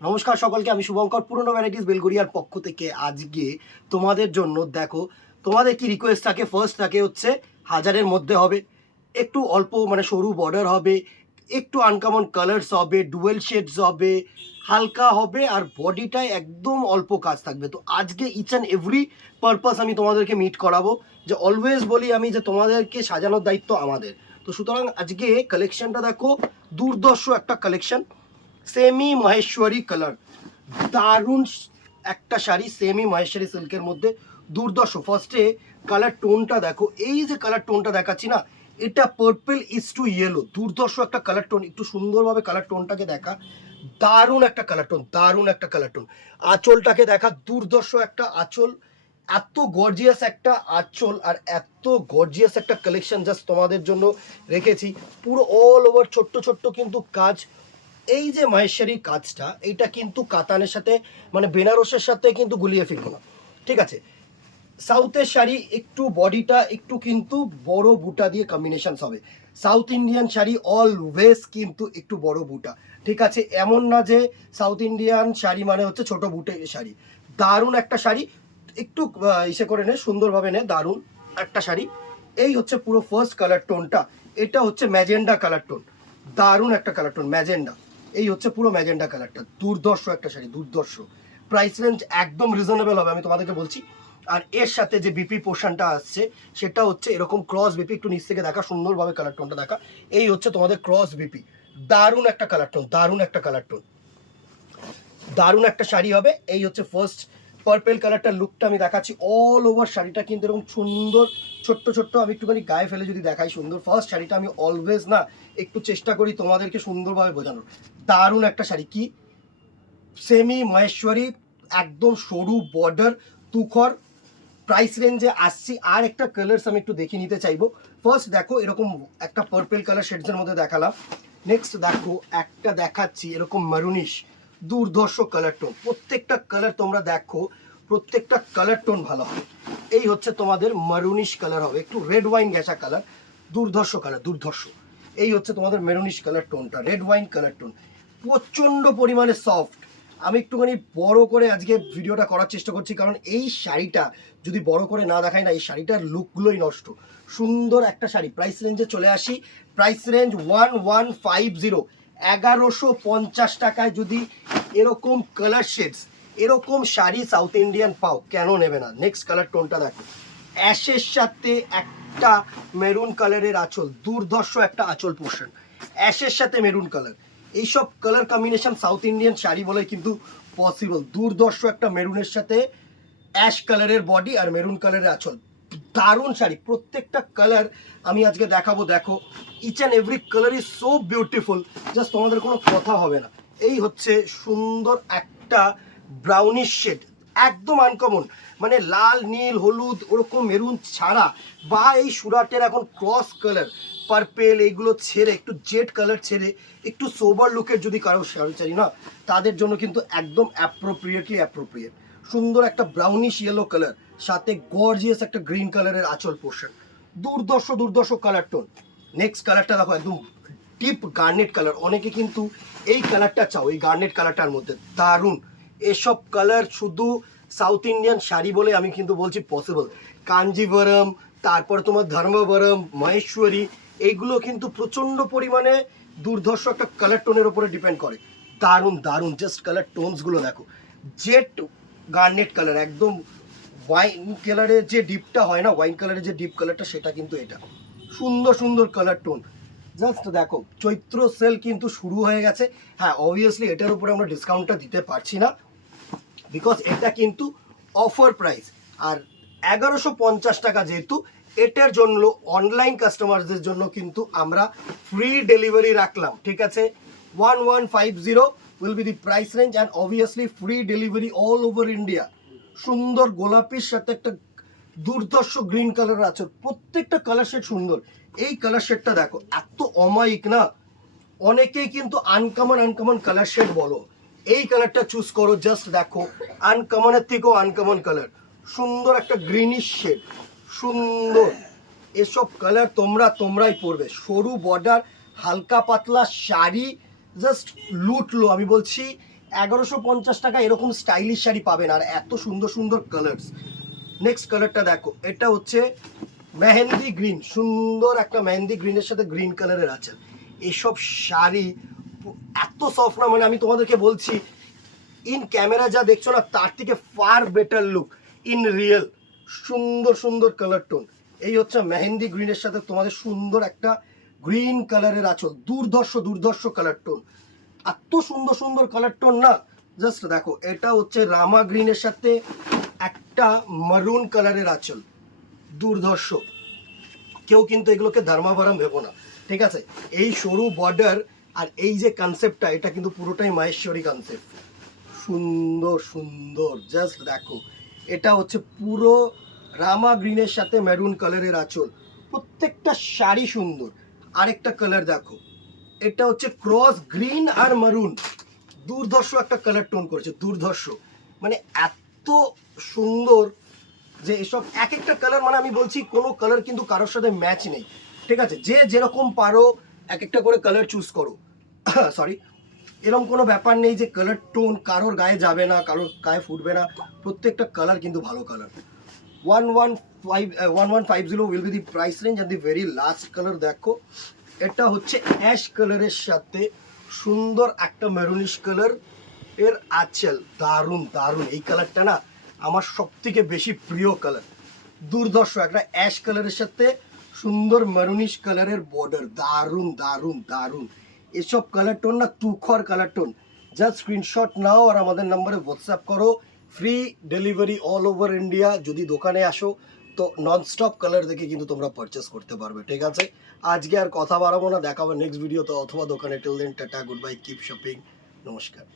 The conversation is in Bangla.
নমস্কার সকলকে, আমি শুভঙ্কর পুরনো ভ্যারাইটিস বেলগড়িয়ার পক্ষ থেকে। আজকে তোমাদের জন্য দেখো, তোমাদের কি রিকোয়েস্ট থাকে? ফার্স্ট থাকে হচ্ছে হাজারের মধ্যে হবে, একটু অল্প মানে সরু বর্ডার হবে, একটু আনকমন কালার্স হবে, ডুয়েল শেডস হবে, হালকা হবে, আর বডিটায় একদম অল্প কাজ থাকবে। তো আজকে ইচ অ্যান্ড এভরি পারপাস আমি তোমাদেরকে মিট করাবো। যে অলওয়েজ বলি আমি যে তোমাদেরকে সাজানোর দায়িত্ব আমাদের। তো সুতরাং আজকে কালেকশনটা দেখো, দুর্দর্শ একটা কালেকশন। সেমি মহেশ্বরী কালার, দারুণ একটা শাড়ি, সেমি মহেশ্বরী সিল্কের মধ্যে দুর্দর্শ। ফার্স্টে কালার টোনটা দেখো, এই যে কালার টোনটা দেখাচ্ছি না, এটা পার্পল ইজ টু ইয়েলো, দুর্দর্শ একটা কালার টোন। একটু সুন্দরভাবে কালার টোনটাকে দেখা, দারুণ একটা কালার টোন, দারুণ একটা কালার টোন। আঁচলটাকে দেখা, দুর্দর্শ একটা আঁচল, এত গর্জিয়াস একটা আঁচল আর এত গর্জিয়াস একটা কালেকশন জাস্ট তোমাদের জন্য রেখেছি। পুরো অল ওভার ছোট্ট ছোট্ট কিন্তু কাজ। এই যে মহেশ্বরীর কাজটা, এইটা কিন্তু কাতানের সাথে মানে বেনারসের সাথে কিন্তু গুলিয়ে ফেলবো না, ঠিক আছে? সাউথের শাড়ি একটু বডিটা একটু কিন্তু বড় বুটা দিয়ে কম্বিনেশন হবে। সাউথ ইন্ডিয়ান শাড়ি অলওয়েজ কিন্তু একটু বড় বুটা, ঠিক আছে? এমন না যে সাউথ ইন্ডিয়ান শাড়ি মানে হচ্ছে ছোট বুটে শাড়ি। দারুণ একটা শাড়ি, একটু ইসে করে নে, সুন্দরভাবে নে, দারুণ একটা শাড়ি। এই হচ্ছে পুরো ফার্স্ট কালার টোনটা, এটা হচ্ছে ম্যাজেন্ডা কালার টোন, দারুণ একটা কালার টোন ম্যাজেন্ডা। এই হচ্ছে পুরো ম্যাজেন্ডা কালারটা, দুর্দর্শ একটা শাড়ি, দুর্দর্শ। প্রাইস রেঞ্জ একদম রিজনেবল হবে, আমি তোমাদেরকে বলছি। আর এর সাথে যে বিপি পোর্শনটা আসছে সেটা হচ্ছে এরকম ক্রস বিপি, একটু নিচ থেকে দেখা, সুন্দরভাবে কালার টোনটা দেখা। এই হচ্ছে তোমাদের ক্রস বিপি, দারুণ একটা কালার টোন, দারুণ একটা কালার টোন, দারুণ একটা শাড়ি হবে। এই হচ্ছে ফার্স্ট পার্পেল কালারটার লুকটা আমি দেখাচ্ছি। অল ওভার শাড়িটা কিন্তু এরকম সুন্দর, ছোট্ট ছোট্ট, আমি একটুখানি গায়ে ফেলে যদি দেখাই সুন্দর। ফার্স্ট শাড়িটা আমি অলওয়েজ না একটু চেষ্টা করি তোমাদেরকে সুন্দরভাবে বোঝানোর। দারুণ একটা শাড়ি, কি সেমি মহেশ্বরী, একদম সরু বর্ডার, তুখর। প্রাইস রেঞ্জে আসছি। আর একটা কালার্স আমি একটু দেখে নিতে চাইবো। ফার্স্ট দেখো এরকম একটা পার্পল কালার শেডসের মধ্যে দেখালাম। নেক্সট দেখো একটা দেখাচ্ছি এরকম মারুনিশ, দুর্ধর্ষ কালার টোন। প্রত্যেকটা কালার তোমরা দেখো, প্রত্যেকটা কালার টোন ভালো হবে। এই হচ্ছে তোমাদের মারুনিশ কালার হবে, একটু রেড ওয়াইন গ্যাসা কালার, দুর্ধর্ষ কালার, দুর্ধর্ষ। এই হচ্ছে তোমাদের maroonish colour tone, red wine colour tone, প্রচণ্ড পরিমাণে সফট। আমি একটুখানি বড় করে আজকে ভিডিওটা করার চেষ্টা করছি, কারণ এই শাড়িটা যদি বড় করে না দেখাই না, এই শাড়িটার লুকগুলোই নষ্ট। সুন্দর একটা শাড়ি। প্রাইস রেঞ্জে চলে আসি, প্রাইস রেঞ্জ 1150, 1150 টাকায় যদি এরকম কালার শেডস, এরকম শাড়ি সাউথ ইন্ডিয়ান পাও, কেন নেবে না? নেক্সট কালার টোনটা দেখো, অ্যাশের সাথে একটা মেরুন কালারের আঁচল, দুর্ধর্ষ একটা আঁচল পোর্শন, অ্যাশের সাথে মেরুন কালার। এইসব colour combination south Indian sari বলে কিন্তু পসিবল। দুর্দর্শ একটা মেরুনের সাথে অ্যাশ কালারের বডি আর মেরুন কালারের আঁচল, দারুণ শাড়ি। প্রত্যেকটা কালার আমি আজকে দেখাবো, দেখো each and every colour is so beautiful, just তোমাদের কোনো কথা হবে না। এই হচ্ছে সুন্দর একটা ব্রাউনিশ শেড, একদম আনকমন, মানে লাল নীল হলুদ ওরকম মেরুন ছাড়া, বা এই সুরাটের এখন ক্রস কালার পার্পেল এইগুলো ছেড়ে, একটু জেড কালার ছেড়ে একটু সোবার লুকের যদি কারো শাড়ি চাই না, তাদের জন্য কিন্তু একদম অ্যাপ্রোপ্রিয়েট। সুন্দর একটা ব্রাউনিশ ইয়েলো কালার, সাথে গর্জিয়াস একটা গ্রিন কালারের আঁচল পোর্শন, দুর্দর্শ দুর্দর্শ কালার টোন। নেক্সট কালারটা দেখো, একদম ডিপ গার্নেট কালার। অনেকে কিন্তু এই কালারটা চাও, এই গার্নেট কালারটার মধ্যে, দারুণ। এসব কালার শুধু সাউথ ইন্ডিয়ান শাড়ি বলে আমি কিন্তু বলছি পসিবল। কাঞ্জিভরম, তারপরে তোমার ধর্মবরম, মহেশ্বরী, এইগুলো কিন্তু প্রচণ্ড পরিমাণে দুর্ধর্ষ একটা কালার টোনের ওপরে ডিপেন্ড করে। দারুণ দারুণ, জাস্ট কালার টোনসগুলো দেখো, জেড গার্নেট কালার, একদম ওয়াইন কালারের যে ডিপটা হয় না, ওয়াইন কালারের যে ডিপ কালারটা, সেটা কিন্তু এটা। সুন্দর সুন্দর কালার টোন, জাস্ট দেখো। চৈত্র সেল কিন্তু শুরু হয়ে গেছে। হ্যাঁ, অবভিয়াসলি এটার উপরে আমরা ডিসকাউন্টটা দিতে পারছি না, বিকজ এটা কিন্তু অফার প্রাইস। আর 1150 টাকা যেহেতু, এটার জন্য অনলাইন কাস্টমারদের জন্য কিন্তু আমরা ফ্রি ডেলিভারি রাখলাম, ঠিক আছে? 1150 will be the price range, and obviously free delivery all over India. সুন্দর গোলাপির সাথে একটা দুর্ধর্ষ গ্রিন কালার আছে, প্রত্যেকটা কালার শেড সুন্দর। এই কালার শেডটা দেখো, এত অমায়িক না। অনেকেই কিন্তু আনকমন আনকমন কালার শেড বলো, এই কালারটা চুজ করো, জাস্ট দেখো আনকমনের থেকেও আনকমন কালার, সুন্দর একটা গ্রিনিশ শেড, সুন্দর। এসব কালার তোমরাই পরবে। সরু বর্ডার, হালকা পাতলা শাড়ি, জাস্ট লুটলো, আমি বলছি 1150 টাকা এরকম স্টাইলিশ শাড়ি পাবেন, আর এত সুন্দর সুন্দর কালার্স। নেক্সট কালারটা দেখো, এটা হচ্ছে মেহেন্দি গ্রিন, সুন্দর একটা মেহেন্দি গ্রিনের সাথে গ্রিন কালারের আছে। এসব শাড়ি এত সফট না, মানে আমি তোমাদেরকে বলছি ইন ক্যামেরা যা দেখছো না তার থেকে far better look in real. সুন্দর সুন্দর কালার টোন। এই হচ্ছে মেহেন্দি গ্রিনের সাথে তোমাদের সুন্দর একটা গ্রিন কালারের আঁচল, দুর্ধর্ষ দুর্ধর্ষ কালার টোন, এত সুন্দর সুন্দর কালার টোন না, জাস্ট দেখো। এটা হচ্ছে রামা গ্রিনের সাথে একটা মারুন কালারের আঁচল, দুর্ধর্ষ। কেউ কিন্তু এগুলোকে ধর্মাভরম ভেবো না, ঠিক আছে? এই সরু বর্ডার আর এই যে কনসেপ্টটা, এটা কিন্তু পুরোটাই মাহেশ্বরী কনসেপ্ট। সুন্দর সুন্দর, জাস্ট দেখো। এটা হচ্ছে পুরো রামা গ্রিনের সাথে মেরুন কালারের আঁচল, প্রত্যেকটা শাড়ি সুন্দর। আরেকটা কালার দেখো, এটা হচ্ছে ক্রস গ্রিন আর মারুন, দুর্ধর্ষ একটা কালার টোন করেছে, দুর্ধর্ষ। মানে এত সুন্দর যে এসব এক একটা কালার, মানে আমি বলছি কোনো কালার কিন্তু কারোর সাথে ম্যাচ নেই, ঠিক আছে? যে যেরকম পারো এক একটা করে কালার চুজ করো। সরি, এরকম কোনো ব্যাপার নেই যে কালার টোন কারোর গায়ে যাবে না, কারোর গায়ে ফুটবে না, প্রত্যেকটা কালার কিন্তু ভালো colour. 1150 will be the price range. And the very last colour দেখো, এটা হচ্ছে অ্যাশ কালারের সাথে সুন্দর একটা মেরুনিশ কালার এর আঁচল, দারুণ দারুণ। এই কালারটা না আমার সব থেকে বেশি প্রিয় কালার, দুর্ধর্ষ একটা অ্যাশ কালারের সাথে সুন্দর মেরুনিশ কালারের বর্ডার, দারুণ দারুণ দারুণ। এসব কালার টোন না তুখর কালার টোন। জাস্ট স্ক্রিনশট নাও আর আমাদের নম্বরে হোয়াটসঅ্যাপ করো, free delivery all over India. যদি দোকানে আসো তো ননস্টপ কালার দেখে কিন্তু তোমরা পারচেস করতে পারবে, ঠিক আছে? আজকে আর কথা বাড়াবো না, দেখাবো নেক্সট ভিডিওতে অথবা দোকানে। Till then tata, good bye, keep shopping, নমস্কার।